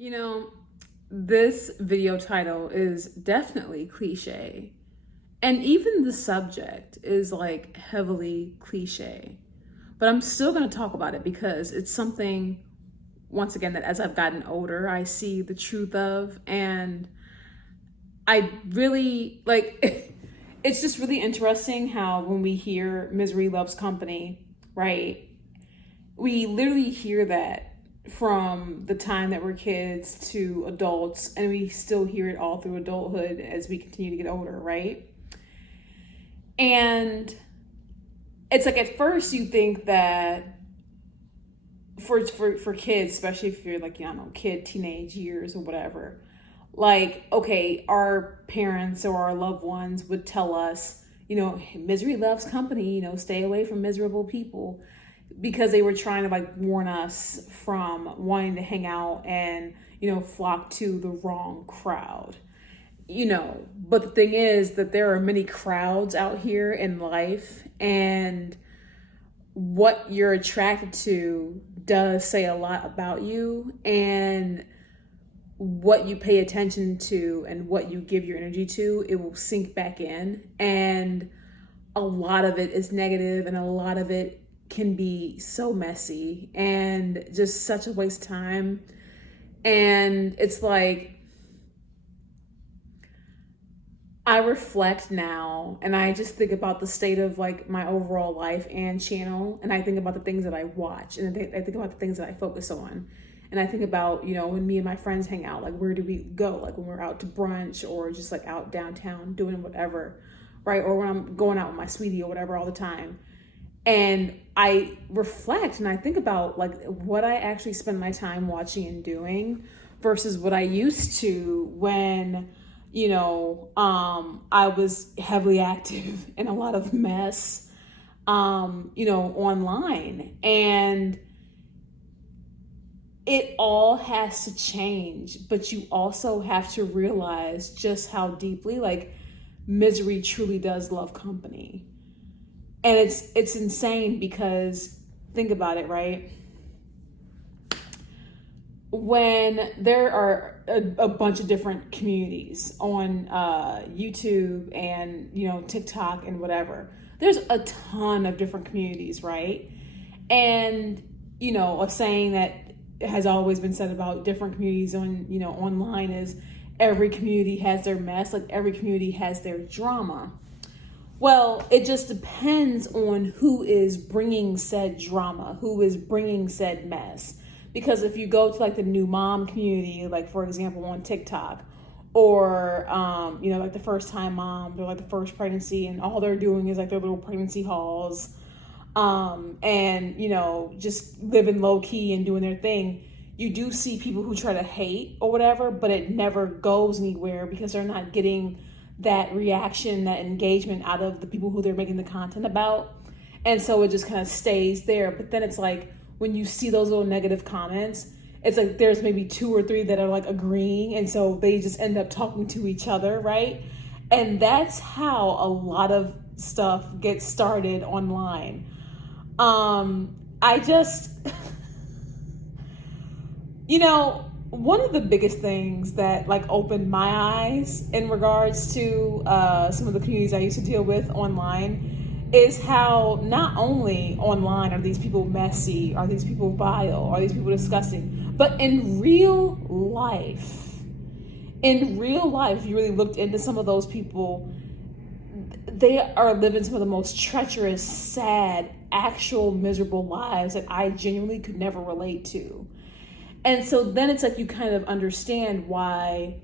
You know, this video title is definitely cliche. And even the subject is like heavily cliche. But I'm still going to talk about it because it's something, once again, that as I've gotten older, I see the truth of. And I really like it's just really interesting how when we hear misery loves company, right? We literally hear that from the time that we're kids to adults, and we still hear it all through adulthood as we continue to get older, right? And it's like at first you think that for kids, especially if you're like, I don't know, kid, teenage years or whatever, like, okay, our parents or our loved ones would tell us, misery loves company, stay away from miserable people, because they were trying to like warn us from wanting to hang out and, flock to the wrong crowd. But the thing is that there are many crowds out here in life, and what you're attracted to does say a lot about you, and what you pay attention to and what you give your energy to, it will sink back in. And a lot of it is negative, and a lot of it can be so messy and just such a waste of time. And it's like, I reflect now and I just think about the state of like my overall life and channel, and I think about the things that I watch, and I think about the things that I focus on. And I think about, when me and my friends hang out, like where do we go? Like when we're out to brunch or just like out downtown doing whatever, right? Or when I'm going out with my sweetie or whatever all the time. And I reflect and I think about like what I actually spend my time watching and doing versus what I used to when, I was heavily active in a lot of mess, online. And it all has to change, but you also have to realize just how deeply like misery truly does love company. And it's insane because think about it, right? When there are a bunch of different communities on YouTube and, TikTok and whatever, there's a ton of different communities, right? And, a saying that has always been said about different communities on, online is every community has their mess, like every community has their drama. Well, it just depends on who is bringing said drama, who is bringing said mess. Because if you go to like the new mom community, like for example on TikTok, or like the first time moms or like the first pregnancy, and all they're doing is like their little pregnancy hauls, and just living low key and doing their thing, you do see people who try to hate or whatever, but it never goes anywhere because they're not getting that reaction, that engagement out of the people who they're making the content about. And so it just kind of stays there. But then it's like when you see those little negative comments, it's like there's maybe 2 or 3 that are like agreeing, and so they just end up talking to each other, right? And that's how a lot of stuff gets started online. I just one of the biggest things that like opened my eyes in regards to some of the communities I used to deal with online is how not only online are these people messy, are these people vile, are these people disgusting, but in real life, if you really looked into some of those people, they are living some of the most treacherous, sad, actual miserable lives that I genuinely could never relate to. And so then it's like you kind of understand why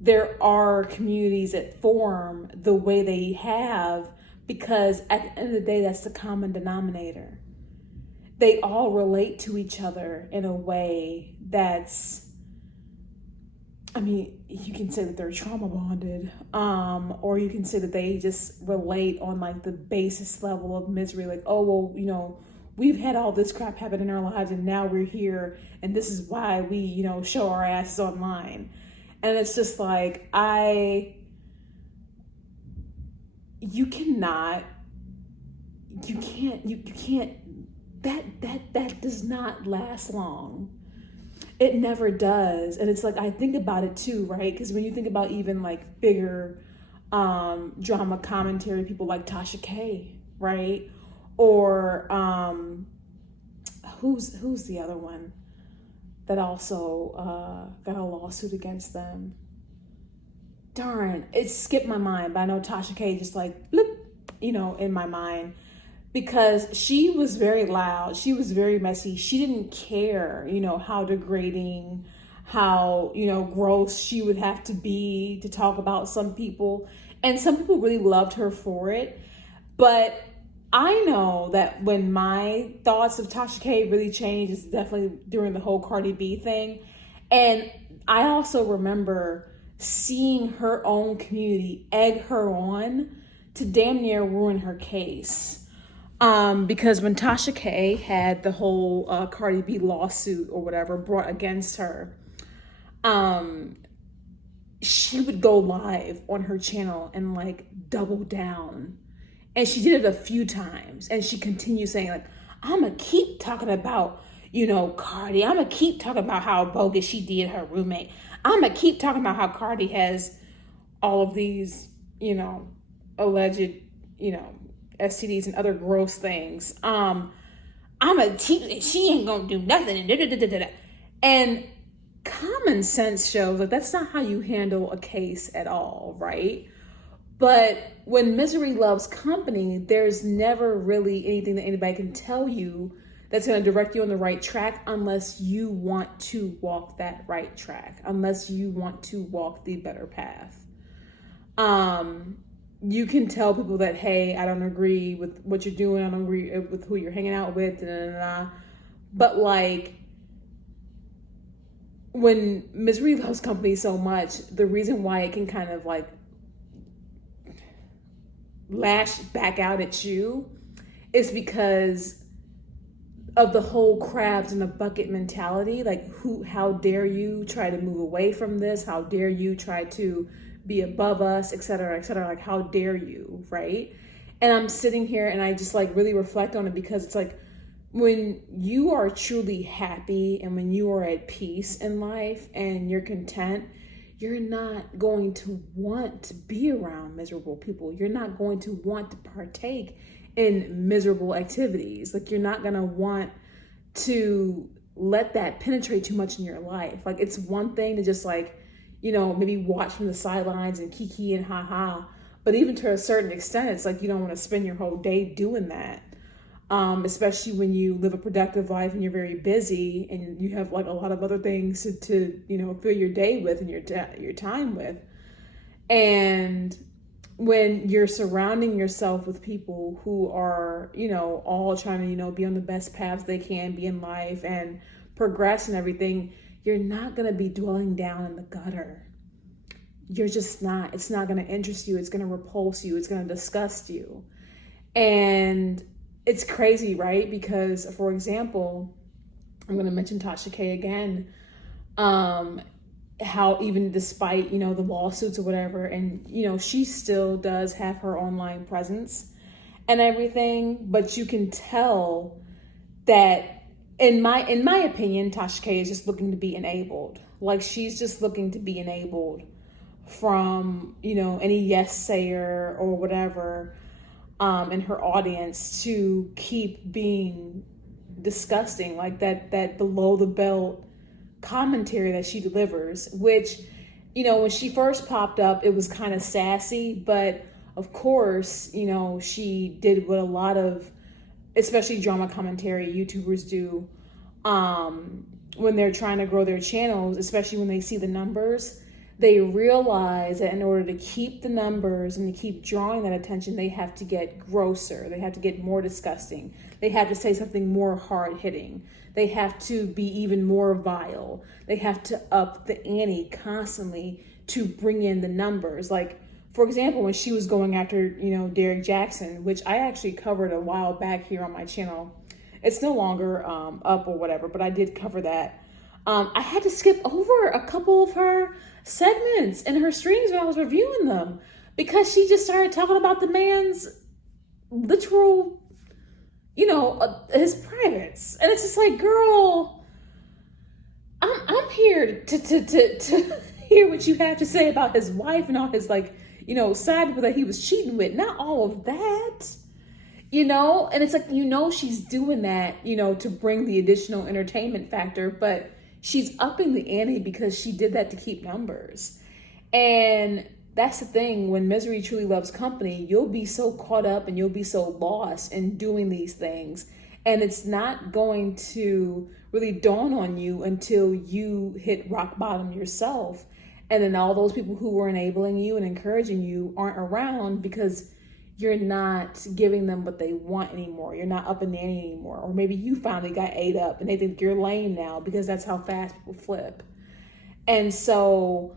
there are communities that form the way they have, because at the end of the day, that's the common denominator. They all relate to each other in a way that's, you can say that they're trauma bonded, or you can say that they just relate on like the basis level of misery. Like, oh, well, we've had all this crap happen in our lives and now we're here and this is why we, show our asses online. And it's just like, you can't, that does not last long. It never does. And it's like, I think about it too, right? Because when you think about even like bigger drama commentary, people like Tasha K, right? Or who's the other one that also got a lawsuit against them? Darn, it skipped my mind, but I know Tasha K just like, bloop, in my mind. Because she was very loud, she was very messy, she didn't care, how degrading, how, gross she would have to be to talk about some people. And some people really loved her for it. But I know that when my thoughts of Tasha K really changed, is definitely during the whole Cardi B thing. And I also remember seeing her own community egg her on to damn near ruin her case. Because when Tasha K had the whole Cardi B lawsuit or whatever brought against her, she would go live on her channel and like double down. And she did it a few times. And she continued saying like, I'm going to keep talking about, Cardi. I'm going to keep talking about how bogus she did her roommate. I'm going to keep talking about how Cardi has all of these, alleged, STDs and other gross things. She ain't gonna do nothing. And common sense shows that that's not how you handle a case at all, right? But when misery loves company, there's never really anything that anybody can tell you that's going to direct you on the right track unless you want to walk that right track, unless you want to walk the better path. You can tell people that, hey, I don't agree with what you're doing. I don't agree with who you're hanging out with. But like, when misery loves company so much, the reason why it can kind of like lash back out at you is because of the whole crabs in the bucket mentality. Like, how dare you try to move away from this? How dare you try to be above us, et cetera, et cetera. Like, how dare you, right? And I'm sitting here and I just like really reflect on it, because it's like, when you are truly happy and when you are at peace in life and you're content, you're not going to want to be around miserable people. You're not going to want to partake in miserable activities. Like, you're not going to want to let that penetrate too much in your life. Like, it's one thing to just like, maybe watch from the sidelines and kiki and haha. But even to a certain extent, it's like you don't want to spend your whole day doing that. Especially when you live a productive life and you're very busy and you have like a lot of other things to fill your day with and your time with. And when you're surrounding yourself with people who are, all trying to, be on the best paths they can be in life and progress and everything, you're not going to be dwelling down in the gutter. You're just not. It's not going to interest you. It's going to repulse you. It's going to disgust you. And it's crazy, right? Because, for example, I'm going to mention Tasha K again, how even despite, the lawsuits or whatever, and, she still does have her online presence and everything, but you can tell that in my opinion, Tasha K is just looking to be enabled. Like, she's just looking to be enabled from, any yes sayer or whatever, in her audience to keep being disgusting, like that below the belt commentary that she delivers, which, when she first popped up, it was kind of sassy, but of course, she did what a lot of, especially drama commentary YouTubers do, when they're trying to grow their channels, especially when they see the numbers. They realize that in order to keep the numbers and to keep drawing that attention, they have to get grosser. They have to get more disgusting. They have to say something more hard-hitting. They have to be even more vile. They have to up the ante constantly to bring in the numbers. Like, for example, when she was going after, Derek Jackson, which I actually covered a while back here on my channel. It's no longer up or whatever, but I did cover that. I had to skip over a couple of her segments in her streams when I was reviewing them, because she just started talking about the man's literal, his privates. And it's just like, girl, I'm here to hear what you have to say about his wife and all his, like, side people that he was cheating with. Not all of that, and it's like, she's doing that, to bring the additional entertainment factor, but she's upping the ante because she did that to keep numbers. And that's the thing, when misery truly loves company, you'll be so caught up and you'll be so lost in doing these things. And it's not going to really dawn on you until you hit rock bottom yourself. And then all those people who were enabling you and encouraging you aren't around because you're not giving them what they want anymore. You're not up and ante anymore. Or maybe you finally got ate up and they think you're lame now because that's how fast people flip. And so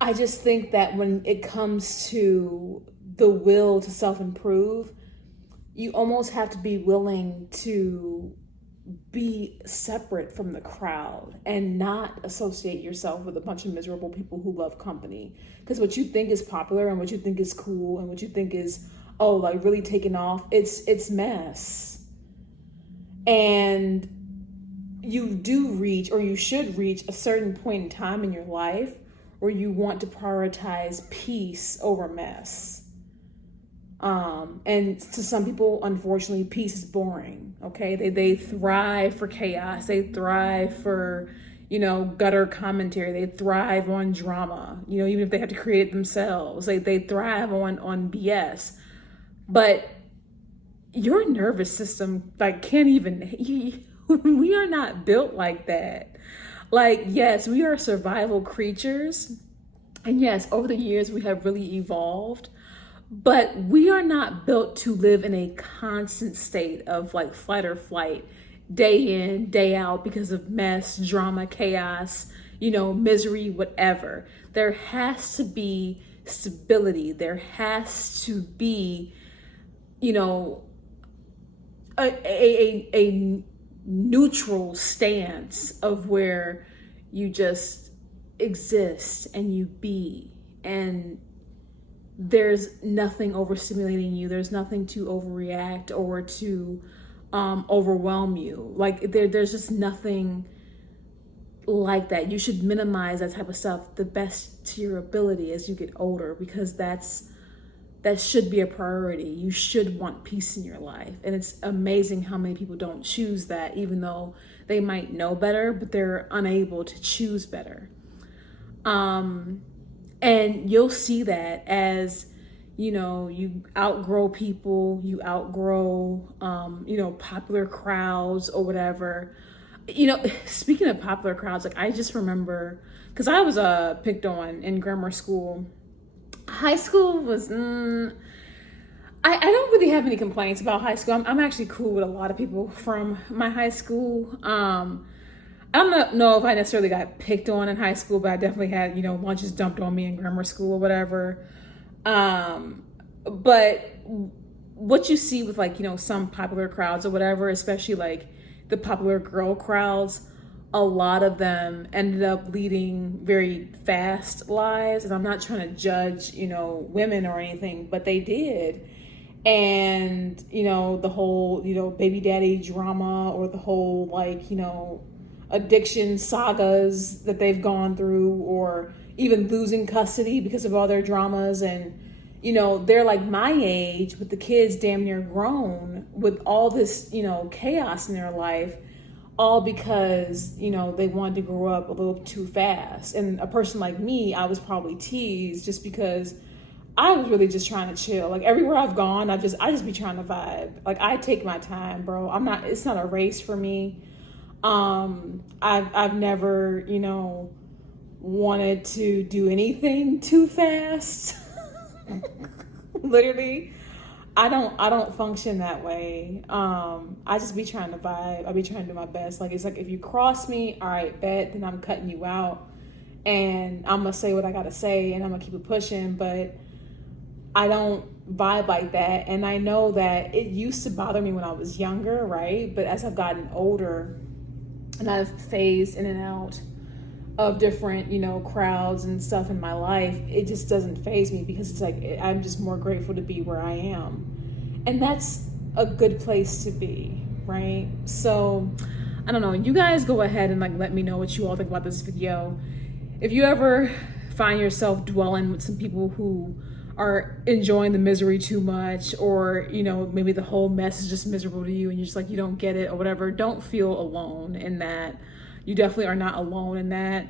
I just think that when it comes to the will to self-improve, you almost have to be willing to be separate from the crowd and not associate yourself with a bunch of miserable people who love company. Because what you think is popular and what you think is cool and what you think is, like really taking off, it's mess. And you do reach, or you should reach, a certain point in time in your life where you want to prioritize peace over mess. And to some people, unfortunately, peace is boring. Okay, they thrive for chaos. They thrive for, gutter commentary. They thrive on drama. Even if they have to create it themselves, they thrive on BS. But your nervous system, can't even. We are not built like that. Yes, we are survival creatures, and yes, over the years we have really evolved. But we are not built to live in a constant state of flight or flight, day in, day out, because of mess, drama, chaos, misery, whatever. There has to be stability. There has to be, a neutral stance of where you just exist and you be, and there's nothing overstimulating you. There's nothing to overreact or to overwhelm you. There's just nothing like that. You should minimize that type of stuff the best to your ability as you get older, because that should be a priority. You should want peace in your life. And it's amazing how many people don't choose that, even though they might know better, but they're unable to choose better. And you'll see that as, you outgrow people, you outgrow, popular crowds or whatever. Speaking of popular crowds, I just remember, because I was picked on in grammar school. High school was, I don't really have any complaints about high school. I'm actually cool with a lot of people from my high school. I don't know if I necessarily got picked on in high school, but I definitely had, lunches dumped on me in grammar school or whatever. But what you see with some popular crowds or whatever, especially the popular girl crowds, a lot of them ended up leading very fast lives. And I'm not trying to judge, women or anything, but they did. And, the whole, baby daddy drama, or the whole, addiction sagas that they've gone through, or even losing custody because of all their dramas. And, they're my age, with the kids damn near grown, with all this, chaos in their life, all because, they wanted to grow up a little too fast. And a person like me, I was probably teased just because I was really just trying to chill. Everywhere I've gone, I just be trying to vibe. I take my time, bro. It's not a race for me. I've never, wanted to do anything too fast. Literally, I don't function that way. I just be trying to vibe. I be trying to do my best. It's if you cross me, all right, bet, then I'm cutting you out, and I'm gonna say what I gotta say, and I'm gonna keep it pushing. But I don't vibe like that, and I know that it used to bother me when I was younger, right? But as I've gotten older, and I've phased in and out of different, crowds and stuff in my life, it just doesn't faze me, because it's I'm just more grateful to be where I am. And that's a good place to be, right? So I don't know. You guys go ahead and like let me know what you all think about this video. If you ever find yourself dwelling with some people who are enjoying the misery too much, or you know, maybe the whole mess is just miserable to you and you're just like, you don't get it or whatever, don't feel alone in that. You definitely are not alone in that.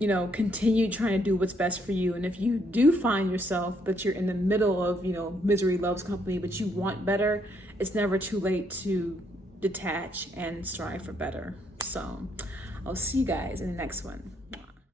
You know, continue trying to do what's best for you. And if you do find yourself that you're in the middle of, you know, misery loves company, but you want better, it's never too late to detach and strive for better. So I'll see you guys in the next one.